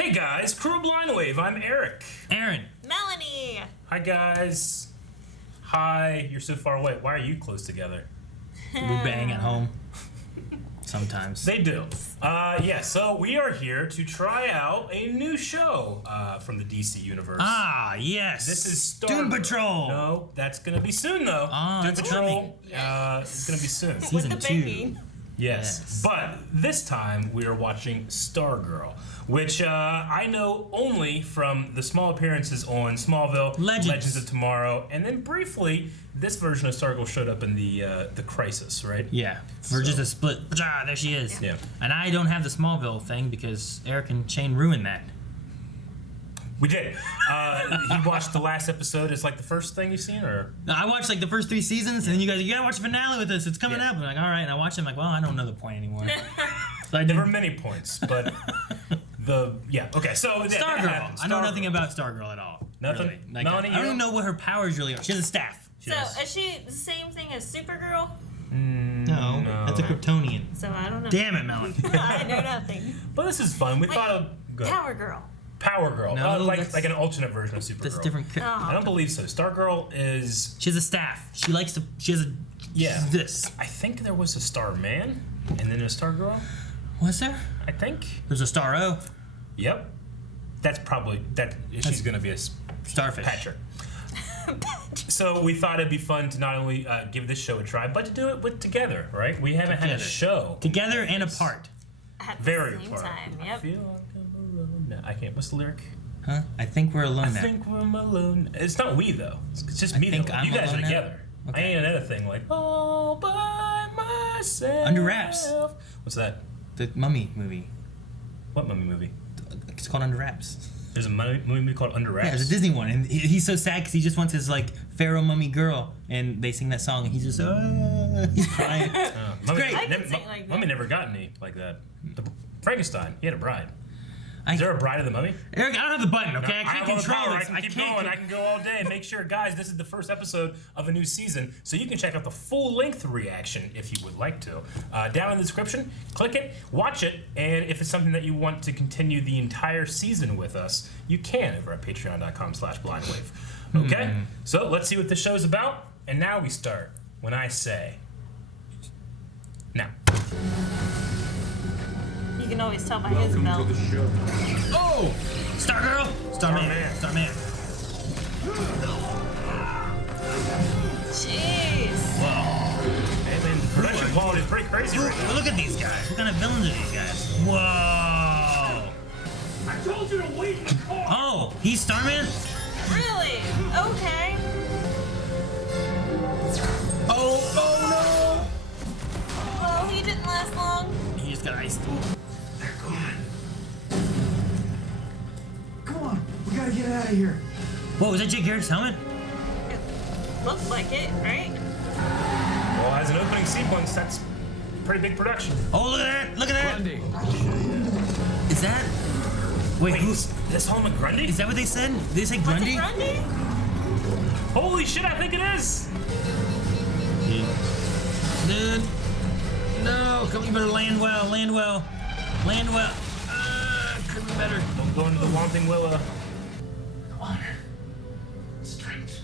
Hey guys, Crew of Blind Wave, I'm Eric. Aaron. Melanie. Hi guys. Hi, you're so far away. Why are you close together? We bang at home. Sometimes. They do. Yeah, so we are here to try out a new show from the DC universe. Ah, yes. This is Stargirl. Doom Patrol. No, that's gonna be soon though. Oh, Doom that's Patrol. It's gonna be soon. Season With the 2. baby. Yes, but this time we are watching Stargirl, which I know only from the small appearances on Smallville, Legends of Tomorrow, and then briefly this version of Stargirl showed up in the Crisis, right? Yeah, for just a split. Ah, there she is. Yeah. And I don't have the Smallville thing because Eric and Shane ruined that. We did. You watched the last episode. It's like the first thing you've seen, or? No, I watched like the first 3 seasons, and then you guys, you gotta watch the finale with us. It's coming up. I'm like, all right. And I watched it. I'm like, well, I don't know the point anymore. So I There were didn't. many points, but okay. So Stargirl. I know nothing about Stargirl at all. Nothing? Really. Like, Melanie, I don't even know what her powers really are. She has a staff. So is she the same thing as Supergirl? No, that's a Kryptonian. So I don't know. Damn it, Melanie. I know nothing. But this is fun. We thought of Power Girl. Power Girl, No, like an alternate version of Supergirl. That's different. I don't believe so. Stargirl is. She has a staff. She likes to. She has a. Yeah. This. I think there was a Starman, and then a Stargirl. Was there? I think. There's a Starro. Yep. That's probably that. She's gonna be a Starfish. Patrick. So we thought it'd be fun to not only give this show a try, but to do it together, right? We haven't had a show Together and apart. At the very same apart. time. I Yep. feel like I'm alone now. I can't. What's the lyric? Huh? I think we're alone I now. think we're alone. It's not we though. It's just me think though. I'm You guys are alone now? together. Okay. I ain't another thing like all by myself. Under Wraps. What's that? The Mummy movie. What mummy movie? It's called Under Wraps. There's a movie called Under Wraps. Yeah, it's a Disney one, and he's so sad because he just wants his like pharaoh mummy girl, and they sing that song, and he's just he's crying. Mummy, great. I can sing like that. Mummy never got any like that. Frankenstein, he had a bride. I, Is there a bride of the mummy? Eric, I don't have the button, okay? I I can't have all the control power. this. I can keep going. I can go all day. Make sure, guys, this is the first episode of a new season, so you can check out the full-length reaction if you would like to. Down in the description, click it, watch it, and if it's something that you want to continue the entire season with us, you can over at patreon.com/blindwave. Okay? So let's see what this show's about, and now we start when I say, now. You can always tell by his belt. Oh! Stargirl! Starman. Starman. Jeez. Hey, man, the production quality is pretty crazy right now. Look at these guys. What kind of villains are these guys? Whoa! I told you to wait in the car! Oh, he's Starman? Really? Okay. Oh no! Well, he didn't last long. He just got iced. They're gone. Come on, we gotta get out of here. Whoa, was that Jake Garrick's helmet? It looked like it, right? Well, as an opening sequence, that's pretty big production. Oh, look at that! Look at that! Is that? Wait, Wait, who's? this Holman Grundy? Is that what they said? Did they say Was Grundy? it Grundy? Holy shit, I think it is! Dude, no! Come, you better land well, land well, land well. Could be better. Don't go into the Whomping Willow. Honor. Strength.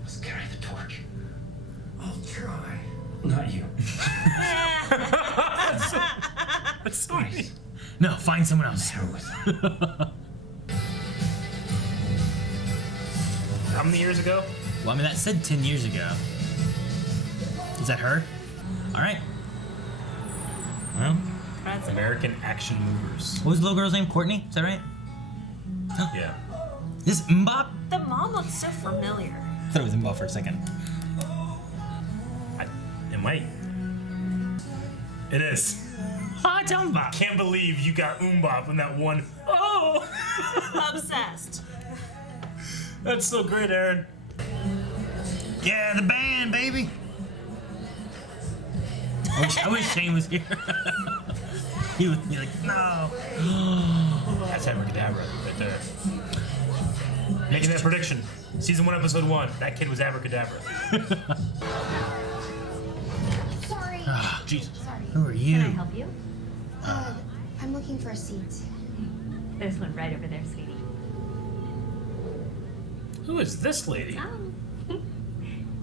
Let's carry the torch. I'll try. Not you. That's so neat. No, find someone else. How many years ago? Well, I mean, that said 10 years ago. Is that her? All right. Well, That's American Action Movers. what was the little girl's name? Courtney? Is that right? Yeah. This Mbop? The mom looks so familiar. I thought it was Mbop for a second. It might. It is. Ah, it's Mbop. Can't believe you got Umbop in that one. Oh! Obsessed. That's so great, Aaron. Yeah, the band, baby. I wish Shane was here. He would be like, no. That's Abracadabra right there. Making that prediction. Season 1, Episode 1. That kid was Abracadabra. Sorry. Jesus. Sorry. Who are you? Can I help you? I'm looking for a seat. There's one right over there, sweetie. Who is this lady? Oh.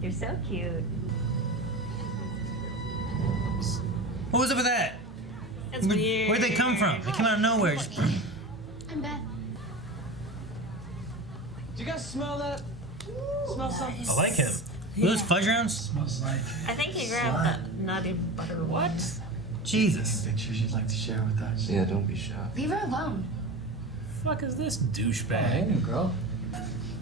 You're so cute. What was up with that? It's weird. Where'd they come from? They came out of nowhere. Just... I'm Beth. Do you guys smell that? Smell something? I like him. Were those fudge rounds? Smells like I think he grabbed that nutty butter. What? Jesus. pictures you'd like to share with us. Yeah, don't be shy. Leave her alone. Fuck is this Hey, douchebag? new girl.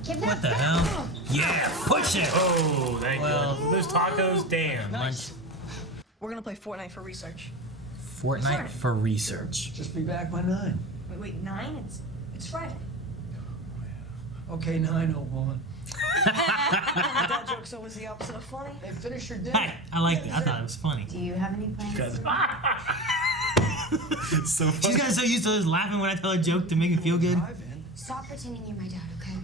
Give that What the back. hell? Yeah, push it. Oh, thank Well. God. Those tacos, damn. Munch. We're gonna play Fortnite for research. Fortnite for research. Just be back by 9. Wait, 9? It's Friday. Okay, 9:01. That joke's always the opposite of funny. Hey, finish your Hey, dinner. I liked it. I thought it was funny. Do you have any plans? So She's funny. gotten so used to us laughing when I tell a joke to make me feel good. Drive in. Stop pretending you're my dad, okay?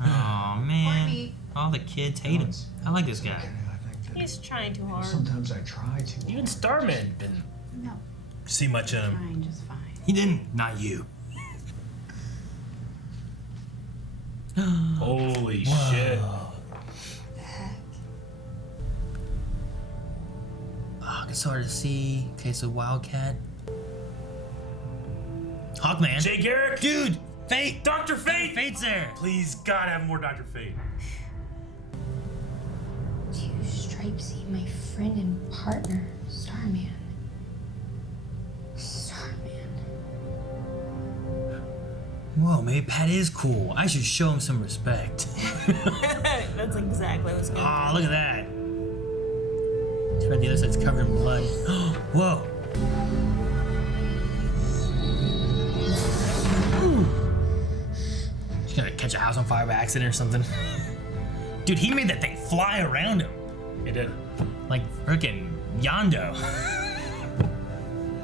Oh man, Courtney. all the kids hate him. I like this guy. Okay, I think that He's trying too hard. sometimes I try to. Even Starman didn't No, see much of him. fine, just fine. He didn't. Not you. Holy shit. The heck? Oh, it's hard to see. Okay, so Wildcat. Hawkman. Jay Garrick? Dude, Fate. Dr. Fate! Fate's there. Please, God, have more Dr. Fate. Two Stripesy, my friend and partner, Starman. Starman. Whoa, maybe Pat is cool. I should show him some respect. That's exactly what's going on. Oh, look at that. Too bad the other side's covered in blood. Whoa. She's gonna catch a house on fire by accident or something. Dude, he made that thing fly around him. He did. Like frickin' Yondo.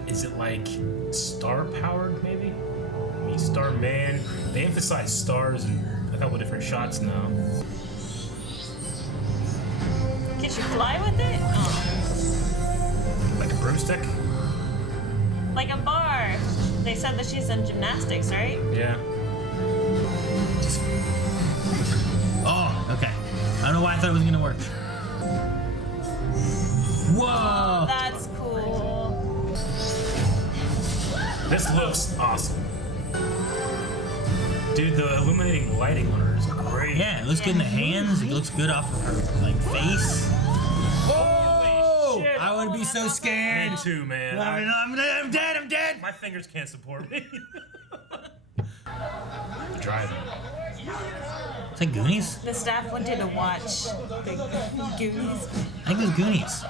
Is it like star powered, maybe? I mean, Starman. They emphasize stars in a couple of different shots now. Can she fly with it? Oh. Like a broomstick? Like a bar. They said that she's in gymnastics, right? Yeah. Oh, okay. I don't know why I thought it wasn't gonna work. Whoa! That's cool. This looks awesome. Dude, the illuminating lighting on her is great. Yeah, it looks good in the hands. It looks good off of her like face. Holy shit. I would be so scared. Me too, man. I'm dead. I'm dead. My fingers can't support me. Driving. Is that Goonies? The staff wanted to watch the Goonies. I think it's Goonies.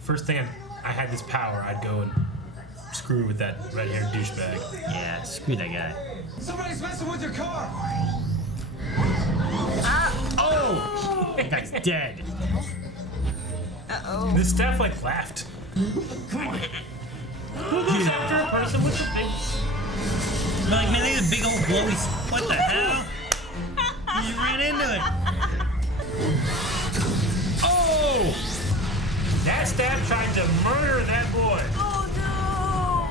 First thing I had this power, I'd go and screw with that red-haired douchebag. Yeah, screw that guy. Somebody's messing with your car! Oh! That guy's dead. Uh-oh. This staff like laughed. Who's after a person with a big... I'm like, man, they had a big old blowy. What the hell? He just ran into it. Oh! That staff tried to murder that boy. Oh no!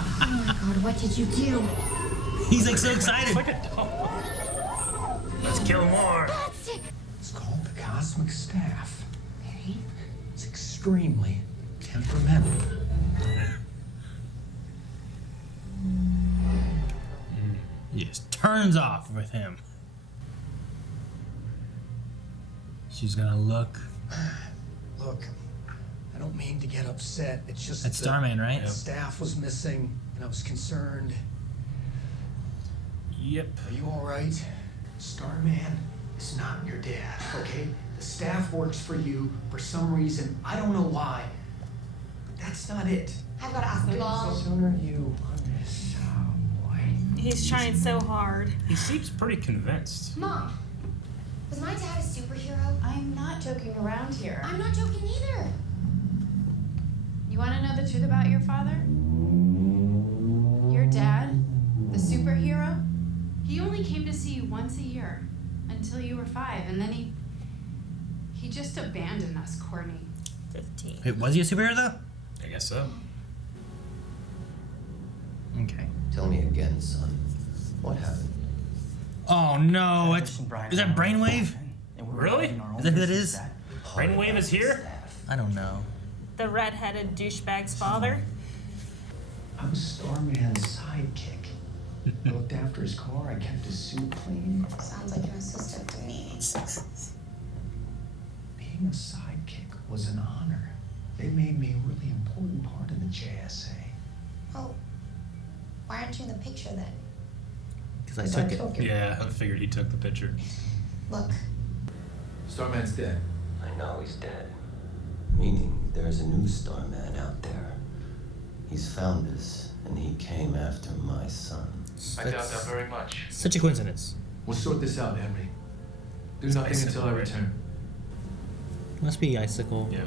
Oh my god, what did you do? He's like so It's excited. like a dog. Let's kill more. It's called the Cosmic Staff. Barry? It's extremely temperamental. He just turns off with him. She's gonna look. Look, I don't mean to get upset. It's just That's that Starman, right? the staff was missing, and I was concerned. Yep. Are you all right? Starman is not your dad, okay? The staff works for you for some reason. I don't know why, but that's not it. I've gotta ask The Mom. sooner you understand. Oh boy. He's trying so hard. He seems pretty convinced. Mom, was my dad a superhero? I'm not joking around here. I'm not joking either. You want to know the truth about your father? Your dad, the superhero, he only came to see you once a year until you were 5, and then he just abandoned us, Courtney. 15. Wait, was he a superhero though? I guess so. Okay. Tell me again, son. What happened? Oh no! Is that Brainwave? Really? Is that who that is? Brainwave is here? I don't know. The red-headed douchebag's father. I was Starman's sidekick. I looked after his car, I kept his suit clean. Sounds like an assistant to me. Being a sidekick was an honor. They made me a really important part of the JSA. Well, why aren't you in the picture then? Because I took it. Yeah, I figured he took the picture. Look, Starman's dead. I know he's dead. Meaning there's a new Starman out there. He's found us, and he came after my son. I doubt that very much. Such a coincidence. We'll sort this out, Henry. Do nothing until I return. Must be Icicle. Yeah.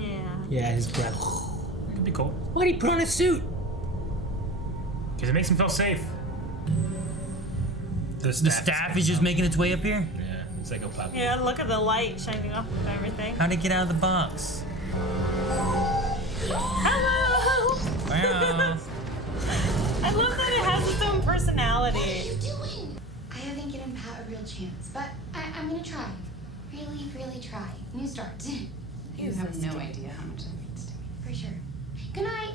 Yeah, his breath. Could be cool. Why'd he put on his suit? Because it makes him feel safe. The staff is just making its way up here? Yeah, it's like a pop. Yeah, look at the light shining off of everything. How'd it get out of the box? Hello! Wow. I love that it has its own personality. what are you doing? I haven't given Pat a real chance, but I'm gonna try. Really, really try. New start. You have no idea how much that means to me. For sure. Good night.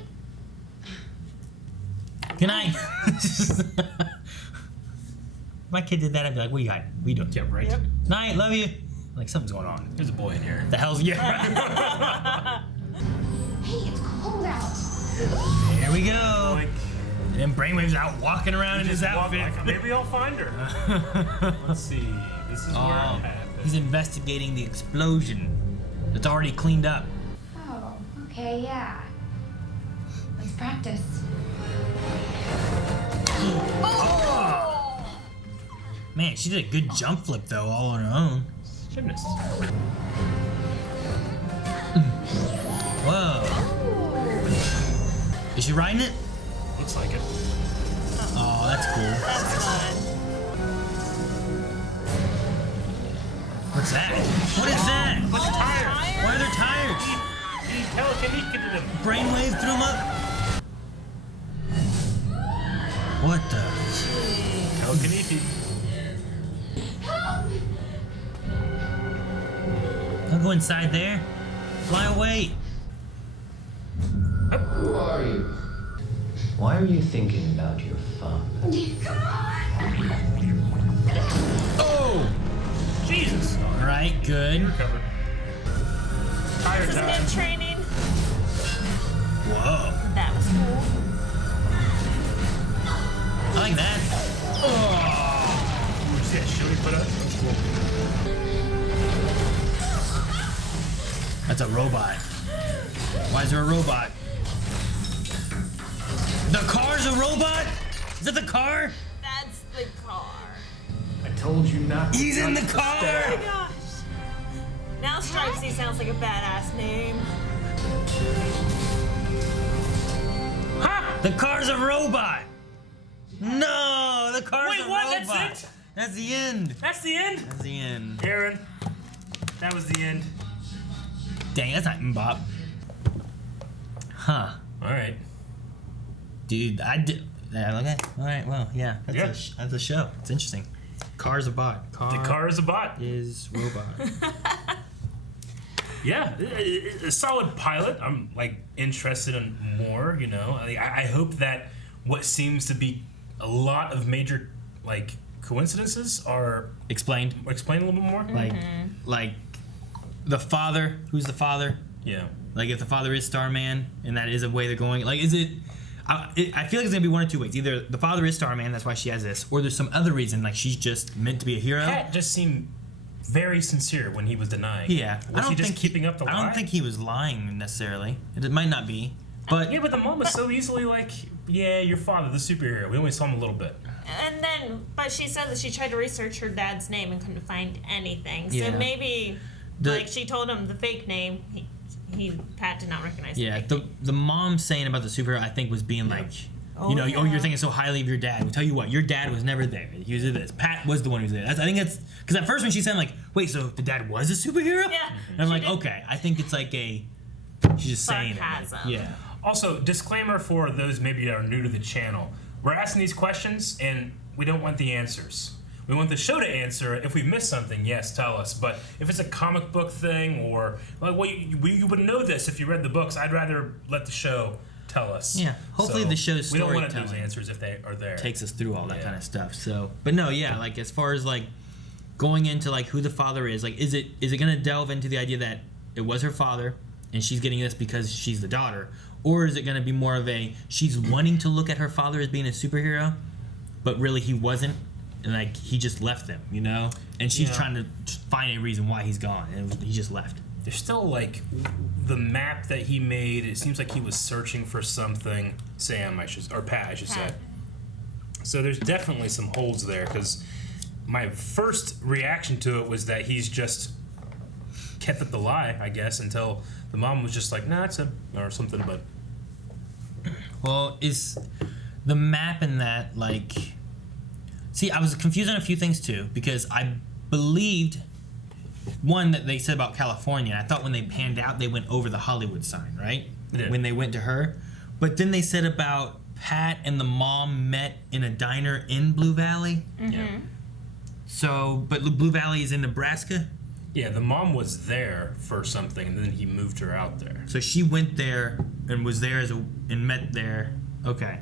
Good night. My kid did that, I'd be like, what are you hiding? What are you doing? Yeah, right. Yep. Night, love you. Like, something's going on. There's a boy in here. The hell's, yeah. Hey, it's cold out. Here we go. Like, And then Brainwave's out walking around in his just walk outfit. like, maybe I'll find her. Let's see. This is where it happened. He's investigating the explosion that's already cleaned up. Oh, okay, yeah. Let's practice. Man, she did a good jump flip though, all on her own. Gymnast. Whoa. Is she riding it? Looks like it. Oh, that's cool. That's fun. What's that? What is that? What's the tire? Why are there tires? He telekinetic. Brainwave threw him up? What the? Telekinetic. Don't go inside there. Fly away. Who are you? Why are you thinking about your father? Oh! Jesus. All right, good. Recovered. Tire This is time. good training. Whoa. That was cool. I like that. Oh. Did you see that show he put up? That's cool. That's a robot. Why is there a robot? The car's a robot? Is that the car? That's the car. I told you not to. He's in the Oh car! my gosh. Now Stripesy sounds like a badass name. Ha! The car's a robot! No, the car's Wait, a what? robot. That's it? That's the end. That's the end? That's the end. Aaron, that was the end. Dang, that's not Mbop. Huh. Alright. Dude, I did. Yeah, okay. All right. Well, yeah. That's, Yeah. That's a show. It's interesting. Car's a bot. The car is a bot. is robot. Yeah, a solid pilot. I'm like interested in more. You know, I hope that what seems to be a lot of major like coincidences are Explained. explained a little bit more. Like the father. Who's the father? Yeah. Like if the father is Starman, and that is a way they're going. Like, is it? I feel like it's gonna be one of two ways. Either the father is Starman, that's why she has this, or there's some other reason, like she's just meant to be a hero. Pat just seemed very sincere when he was denying. Yeah, Was he just keeping up the lie? I don't think he was lying necessarily. It might not be, but Yeah, but the mom was so easily like, yeah, your father, the superhero. We only saw him a little bit. And then, but she said that she tried to research her dad's name and couldn't find anything. So Yeah. maybe, The- like, she told him the fake name. Pat did not recognize yeah, the fake name. the mom saying about the superhero, I think, was being like, you know, yeah. oh, you're thinking so highly of your dad. Well, tell you what, your dad was never there. He was this. Pat was the one who was there. I think that's because at first when she said like, wait, so the dad was a superhero? Yeah. And I'm She like, did. okay, I think it's like she's just saying it. Sarcasm. Like, yeah. Also, disclaimer for those maybe that are new to the channel. we're asking these questions and we don't want the answers. We want the show to answer. If we missed something, yes, tell us. But if it's a comic book thing or like, well, you would know this if you read the books. I'd rather let the show tell us. Yeah. Hopefully the show's we don't want storytelling those answers if they are there. takes us through all that kind of stuff. So, but no, yeah, like as far as like going into like who the father is, like is it gonna delve into the idea that it was her father and she's getting this because she's the daughter, or is it gonna be more of a she's wanting to look at her father as being a superhero, but really he wasn't, and like he just left them, you know, and she's trying to find a reason why he's gone and he just left. There's still like the map that he made. It seems like he was searching for something. Pat, I should say. So there's definitely some holes there because my first reaction to it was that he's just kept it the lie, I guess, until the mom was just like, "Nah, it's him," or something. But well, is the map in that like? See, I was confused on a few things too because I believed one that they said about California. I thought when they panned out, they went over the Hollywood sign, right? Yeah. When they went to her, but then they said about Pat and the mom met in a diner in Blue Valley. Mm-hmm. yeah, So, but Blue Valley is in Nebraska. yeah, the mom was there for something, and then he moved her out there. So she went there and was there and met there. Okay.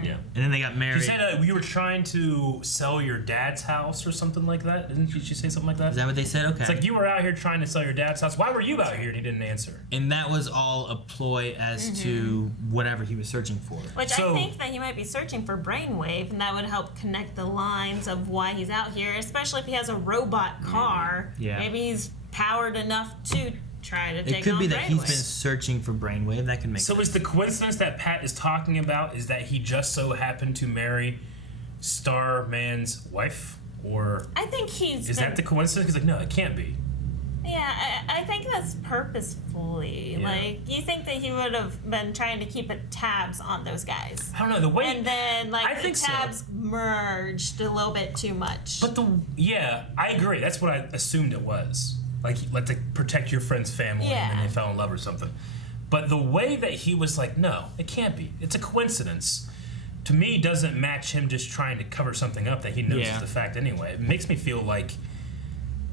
Yeah. And then they got married. She said you were trying to sell your dad's house or something like that. Didn't she say something like that? Is that what they said? Okay. It's like you were out here trying to sell your dad's house. Why were you out here? And he didn't answer. And that was all a ploy as to whatever he was searching for. Which So- I think that he might be searching for brainwave, and that would help connect the lines of why he's out here, especially if he has a robot car. Yeah. Maybe he's powered enough to try to It take could on be that he's brainwave. been searching for brainwave. That could make So sense. is the coincidence that Pat is talking about is that he just so happened to marry Starman's wife? Or I think he's is been, that the coincidence? He's like, no, it can't be. Yeah, I think that's purposefully. Yeah. Like, you think that he would have been trying to keep tabs on those guys. I don't know. The way... And then, like, I the think so. tabs merged a little bit too much. But I agree. That's what I assumed it was. Like to protect your friend's family and then Yeah. they fell in love or something. But the way that he was like, no, it can't be. It's a coincidence. To me, doesn't match him just trying to cover something up that he knows is the fact anyway. It makes me feel like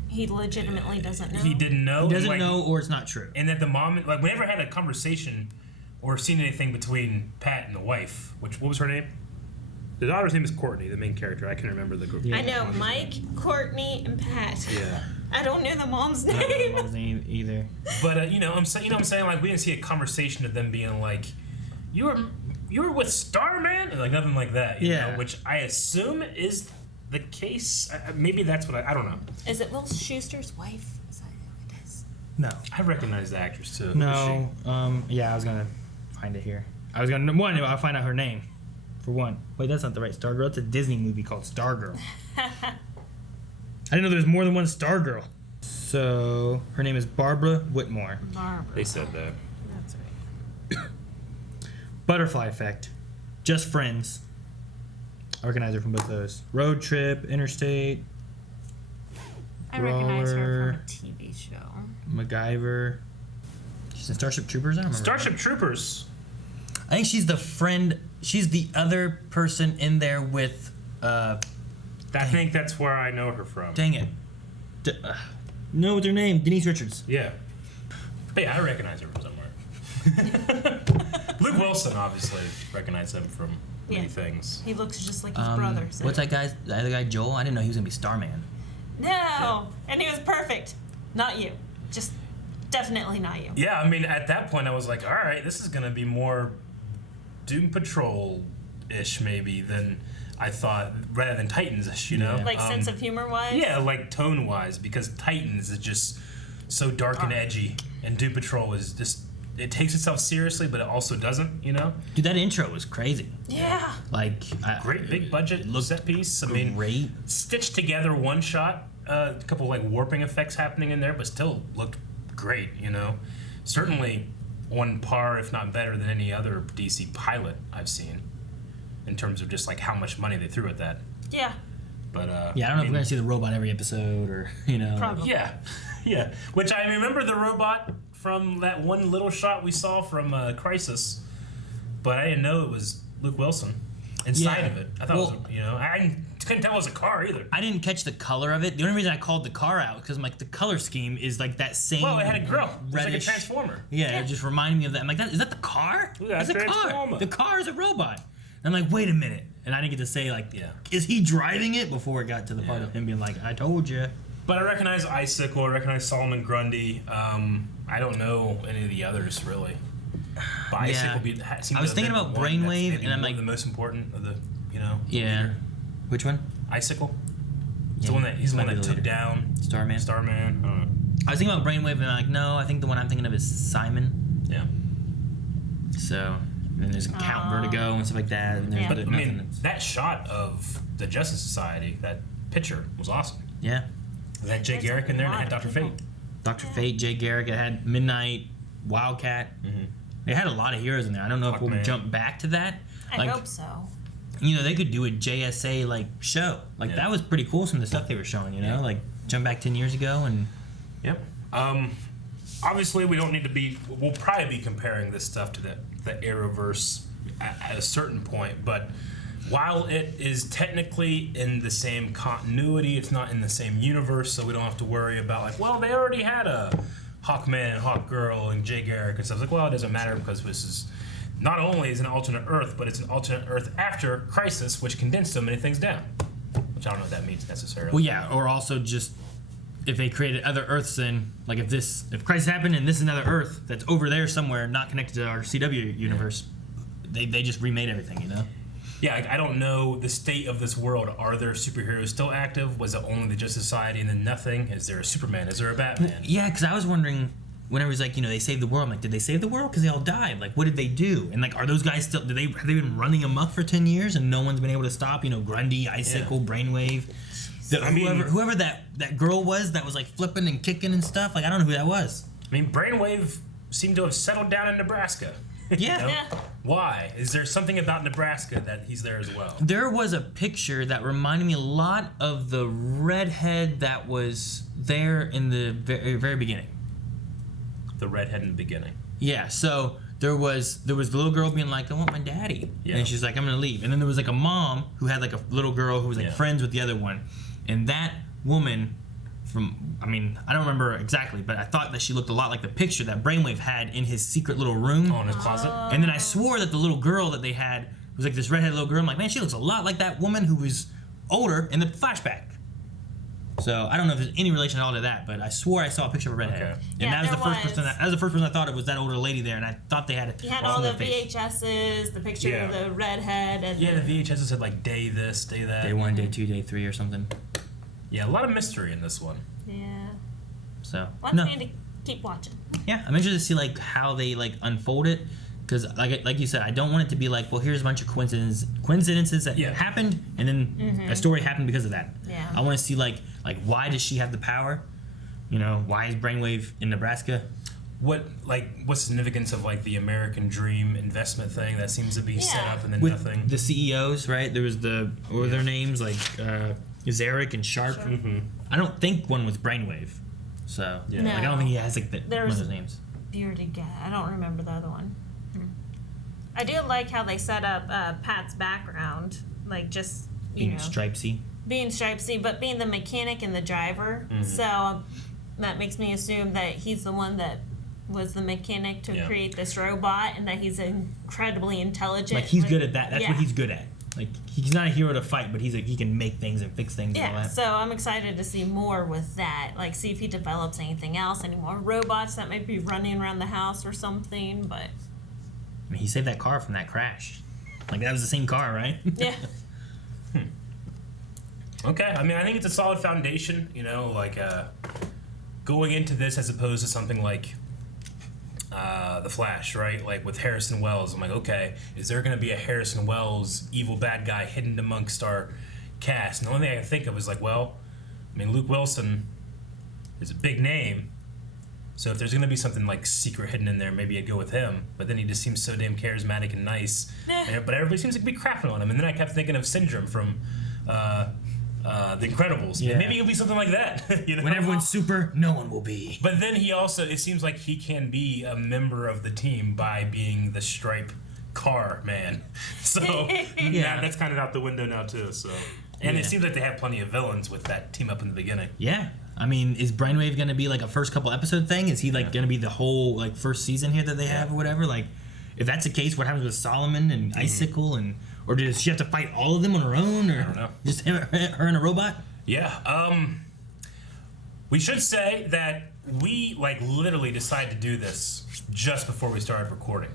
he legitimately doesn't know. he didn't know. He doesn't and, like, know, or it's not true. And that the mom, like, we never had a conversation or seen anything between Pat and the wife. What was her name? The daughter's name is Courtney, the main character. I can remember the group. I know Mike, Courtney, and Pat. Yeah. I don't know the mom's I don't know name. his name either. But you know, I'm saying, like, we didn't see a conversation of them being like, you were with Starman, and like nothing like that. You know? Which I assume is the case. Maybe that's what I don't know. Is it Will Schuster's wife? Is that who it is? No. I recognize the actress too. No. Yeah, I was gonna find it here. I was gonna I'll find out her name. For one. Wait, that's not the right Stargirl. It's a Disney movie called Stargirl. I didn't know there's more than one Stargirl. So her name is Barbara Whitmore. Barbara. They said that. That's right. Butterfly Effect. Just Friends. I recognize her from both those. Road Trip, Interstate, I recognize her Brawler. from a TV show. MacGyver. She's in Starship Troopers. I don't remember. Starship Troopers. I think she's the friend. She's the other person in there with. I think that's where I know her from. Dang it. No, what's her name? Denise Richards. Yeah. Hey, I recognize her from somewhere. Luke Wilson, obviously, recognize him from many things. He looks just like his brother. So. What's that guy's? The other guy, Joel. I didn't know he was gonna be Starman. No, and he was perfect. Not you. Just definitely not you. Yeah, I mean, at that point, I was like, all right, this is gonna be more Doom Patrol-ish, maybe, than I thought, rather than Titans-ish, you know? Like sense of humor wise. Yeah, like tone-wise, because Titans is just so dark and edgy, and Doom Patrol is just, it takes itself seriously, but it also doesn't, you know? Dude, that intro was crazy. Yeah. Like Great big budget set piece. I mean, great. stitched together one shot, a couple like warping effects happening in there, but still looked great, you know? Certainly on par, if not better, than any other DC pilot I've seen in terms of just like how much money they threw at that. Yeah. But Yeah, I don't know if we're gonna see the robot every episode or Probably. Yeah, yeah. Which I remember the robot from that one little shot we saw from Crisis, but I didn't know it was Luke Wilson. inside of it. I thought it was, I couldn't tell it was a car either. I didn't catch the color of it. The only reason I called the car out because the color scheme is like that same. Well, it had a grill. It's like a reddish- transformer. Yeah, it just reminded me of that. I'm like, is that the car? Yeah, It's a car. Transformer. The car is a robot. And I'm like, wait a minute. And I didn't get to say is he driving it before it got to the part of him being like, I told you. But I recognize Icicle. I recognize Solomon Grundy. I don't know any of the others really. But Icicle I was thinking about Brainwave, and I'm like the most important of the Yeah. Which one? Icicle. Yeah, He's the one might be that the took leader. down Starman. Starman. I don't know. I was thinking about Brainwave, and I'm like, no, I think the one I'm thinking of is Simon. Yeah. So, and then there's Count Vertigo and stuff like that. And there's But I nothing mean, that's- that shot of the Justice Society, that picture was awesome. yeah. They had Jay There's Garrick in there, and they had a lot Dr. of Fate. people. Dr. Fate, Jay Garrick, it had Midnight, Wildcat. Mm-hmm. They had a lot of heroes in there. I don't know if we'll Hawkman. jump back to that. I hope so. They could do a JSA show. That was pretty cool. Some of the stuff they were showing. Jump back 10 years ago and. Yep. Obviously, we don't need to be. We'll probably be comparing this stuff to the Arrowverse at a certain point, but while it is technically in the same continuity, it's not in the same universe, so we don't have to worry about they already had a Hawkman and Hawkgirl and Jay Garrick and stuff. It doesn't matter because this is not only is an alternate Earth, but it's an alternate Earth after Crisis, which condensed so many things down. Which I don't know what that means necessarily. Well, yeah, or also just if they created other Earths, then if Crisis happened and this is another Earth that's over there somewhere, not connected to our CW universe, they just remade everything, Yeah, I don't know the state of this world. Are there superheroes still active? Was it only the Justice Society and then nothing? Is there a Superman? Is there a Batman? Yeah, because I was wondering whenever he's they saved the world. I'm like, did they save the world? Because they all died. What did they do? And are those guys still? Have they been running amok for 10 years and no one's been able to stop? Grundy, Icicle, Brainwave. Whoever that girl was that was flipping and kicking and stuff. I don't know who that was. I mean, Brainwave seemed to have settled down in Nebraska. Yeah. Why? Is there something about Nebraska that he's there as well? There was a picture that reminded me a lot of the redhead that was there in the very, very beginning. The redhead in the beginning. Yeah, so there was the little girl being like, I want my daddy. Yeah. And she's like, I'm gonna leave. And then there was a mom who had a little girl who was friends with the other one. And that woman I don't remember exactly, but I thought that she looked a lot like the picture that Brainwave had in his secret little room. Oh, in his closet? And then I swore that the little girl that they had was this redhead little girl. I'm like, man, she looks a lot like that woman who was older in the flashback. So I don't know if there's any relation at all to that, but I swore I saw a picture of a redhead. Okay. And Yeah, that was the there first person. That was the first person I thought it was that older lady there, and I thought they had. He had all the VHSs, the picture of the redhead, and the VHS said day this, day that. Day 1, day 2, day 3, or something. Yeah, a lot of mystery in this one. yeah. So Well, I need to keep watching. Yeah, I'm interested to see how they unfold it, because like you said, I don't want it to be well, here's a bunch of coincidences that happened, and then a story happened because of that. Yeah. I want to see why does she have the power? Why is Brainwave in Nebraska? What's the significance of the American Dream investment thing that seems to be set up and then With nothing? the CEOs, right? There was what were their names Zarek and Sharp. Sure. Mm-hmm. I don't think one was Brainwave, so No. I don't think he has one of There's- those names. Bearded guy. I don't remember the other one. I do like how they set up Pat's background, just Being stripesy. being stripesy, but being the mechanic and the driver. So that makes me assume that he's the one that was the mechanic to create this robot, and that he's incredibly intelligent. He's good at that. That's what yeah. he's good at. He's not a hero to fight, but he can make things and fix things and all Yeah, that. so I'm excited to see more with that. See if he develops anything else, any more robots that might be running around the house or something. But I mean, he saved that car from that crash. That was the same car, right? yeah, Okay, I mean, I think it's a solid foundation, going into this as opposed to something like The Flash, right? With Harrison Wells, I'm okay, is there going to be a Harrison Wells evil bad guy hidden amongst our cast? And the only thing I can think of is Luke Wilson is a big name, so if there's going to be something secret hidden in there, maybe I'd go with him. But then he just seems so damn charismatic and nice, but everybody seems to be crapping on him. And then I kept thinking of Syndrome from The Incredibles. Yeah. Maybe it'll be something like that. When everyone's super, no one will be. But then it seems like he can be a member of the team by being the Stripe car man. So that's kind of out the window now too. So, and it seems like they have plenty of villains with that team up in the beginning. Yeah. I mean, is Brainwave going to be like a first couple episode thing? Is he like going to be the whole like first season here that they have or whatever? Like, if that's the case, what happens with Solomon and Icicle or does she have to fight all of them on her own, or I don't know. Just her and a robot? Yeah. We should say that we like literally decided to do this just before we started recording.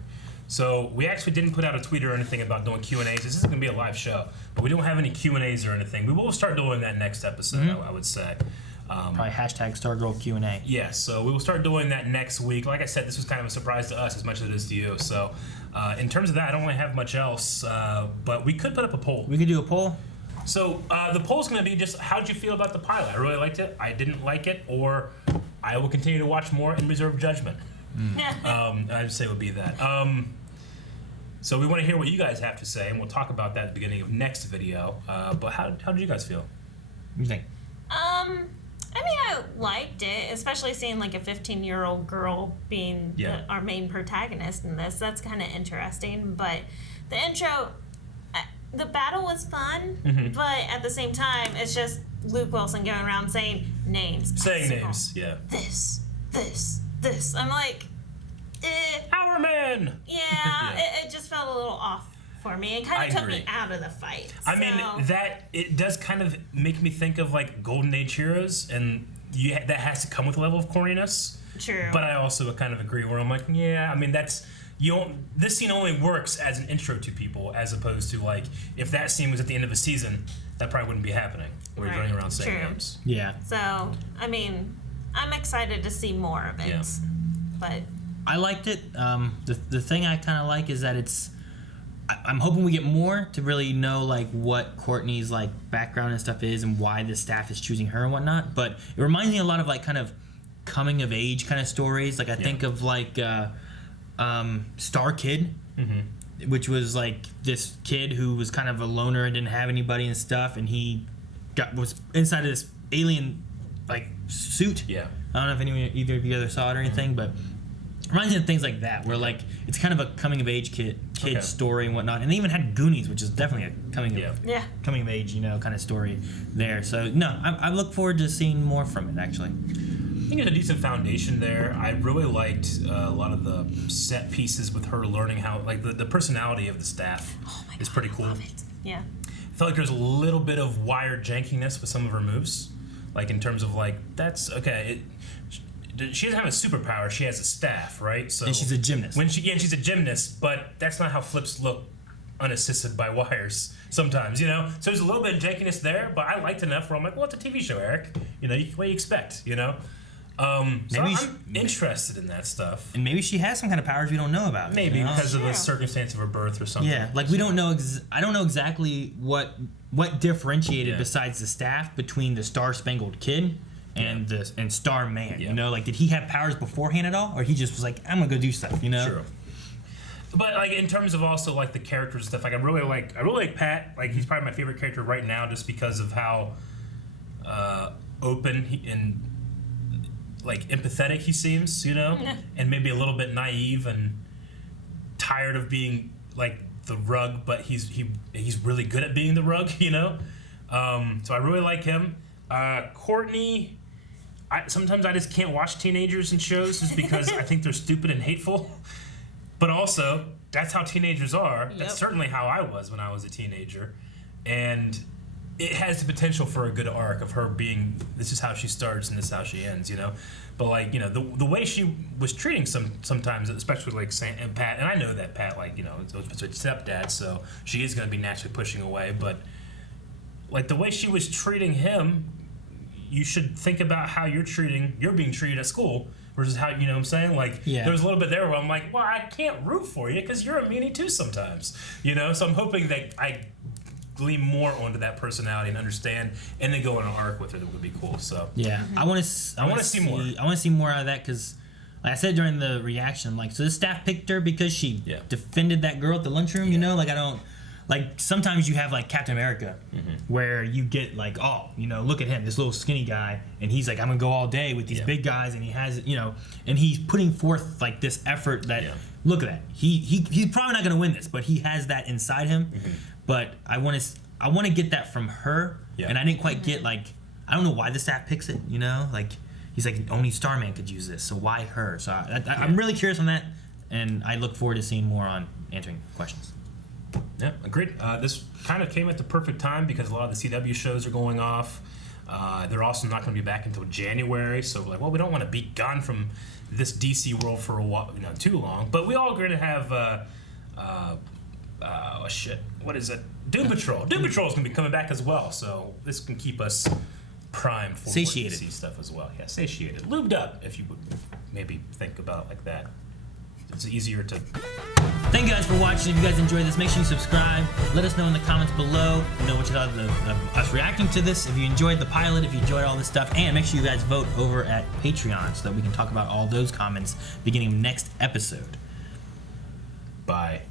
So we actually didn't put out a tweet or anything about doing Q&As. This is going to be a live show, but we don't have any Q&As or anything. We will start doing that next episode, I would say. Probably hashtag Stargirl Q&A. Yeah, so we will start doing that next week. Like I said, this was kind of a surprise to us as much as it is to you. So in terms of that, I don't really have much else, but we could put up a poll. We could do a poll. So the poll's going to be just, how'd you feel about the pilot? I really liked it, I didn't like it, or I will continue to watch more and reserve judgment. I'd say it would be that. So we want to hear what you guys have to say, and we'll talk about that at the beginning of next video. But how did you guys feel? What do you think? I mean, I liked it, especially seeing like a 15-year-old girl being our main protagonist in this. That's kind of interesting. But the intro, the battle was fun, but at the same time, it's just Luke Wilson going around saying names. Saying names, yeah. This. I'm like, Our Man! Yeah, it just felt a little off for me. It kind of took me out of the fight. I mean, it does kind of make me think of like Golden Age heroes, and that has to come with a level of corniness. True. But I also kind of agree where I'm like, yeah, I mean, this scene only works as an intro to people, as opposed to like, if that scene was at the end of a season, that probably wouldn't be happening. Where you're running around saying names. Yeah. So, I mean, I'm excited to see more of it. Yeah. But I liked it. The thing I kind of like is that I'm hoping we get more to really know like what Courtney's like background and stuff is and why the staff is choosing her and whatnot. But it reminds me a lot of like kind of coming of age kind of stories. Like I think of like Star Kid, which was like this kid who was kind of a loner and didn't have anybody and stuff, and he was inside of this alien like suit. Yeah. I don't know if either of you ever saw it or anything, but it reminds me of things like that, where like it's kind of a coming of age kid story and whatnot. And they even had Goonies, which is definitely a coming of age, kind of story there. So no, I look forward to seeing more from it actually. I think it's a decent foundation there. I really liked a lot of the set pieces with her learning how, like the personality of the staff is pretty cool. I love it. Yeah. I felt like there's a little bit of wired jankiness with some of her moves, like in terms of like that's okay. She doesn't have a superpower. She has a staff, right? So and she's a gymnast. She's a gymnast, but that's not how flips look unassisted by wires sometimes, So there's a little bit of jankiness there, but I liked enough where I'm like, well, it's a TV show, Eric. What do you expect, So I'm interested in that stuff. And maybe she has some kind of powers we don't know about. Maybe because of the circumstance of her birth or something. Yeah, like we don't know. I don't know exactly what differentiated besides the staff between the Star Spangled Kid and Star Man. Like did he have powers beforehand at all, or he just was like, I'm gonna go do stuff. True. But like in terms of also like the characters and stuff, like I really like Pat. Like he's probably my favorite character right now, just because of how open and like empathetic he seems, and maybe a little bit naive and tired of being like the rug, but he's really good at being the rug, So I really like him. Courtney, sometimes I just can't watch teenagers in shows just because I think they're stupid and hateful. But also, that's how teenagers are. Yep. That's certainly how I was when I was a teenager. And it has the potential for a good arc of her being, this is how she starts and this is how she ends, But like, the way she was treating sometimes, especially like Sam and Pat, and I know that Pat, like, it's her stepdad, so she is going to be naturally pushing away. But like the way she was treating him, you should think about how you're being treated at school versus how, what I'm saying? Like, there was a little bit there where I'm like, well, I can't root for you because you're a meanie too sometimes, So I'm hoping that I glean more onto that personality and understand, and then go on an arc with it. It would be cool. So yeah, I want to see more. I want to see more out of that because, like I said during the reaction, I'm like, so the staff picked her because she defended that girl at the lunchroom. Like I don't. Like sometimes you have like Captain America, where you get like, oh, look at him, this little skinny guy, and he's like, I'm gonna go all day with these big guys, and he has, and he's putting forth like this effort that look at that. He's probably not gonna win this, but he has that inside him. But I want to get that from her, and I didn't quite get like I don't know why the staff picks it. You know, like he's like only Starman could use this, so why her? So I'm really curious on that, and I look forward to seeing more on answering questions. Yeah, agreed. This kind of came at the perfect time because a lot of the CW shows are going off. They're also not going to be back until January, so we're like, well, we don't want to be gone from this DC world for a while, too long. But we all agree to have what is it? Doom Patrol. Doom Patrol is going to be coming back as well, so this can keep us primed for satiated DC stuff as well. Yeah, satiated, lubed up, if you would maybe think about it like that. It's easier to. Thank you guys for watching. If you guys enjoyed this, make sure you subscribe. Let us know in the comments below. What you thought of us reacting to this. If you enjoyed the pilot, if you enjoyed all this stuff, and make sure you guys vote over at Patreon so that we can talk about all those comments beginning of next episode. Bye.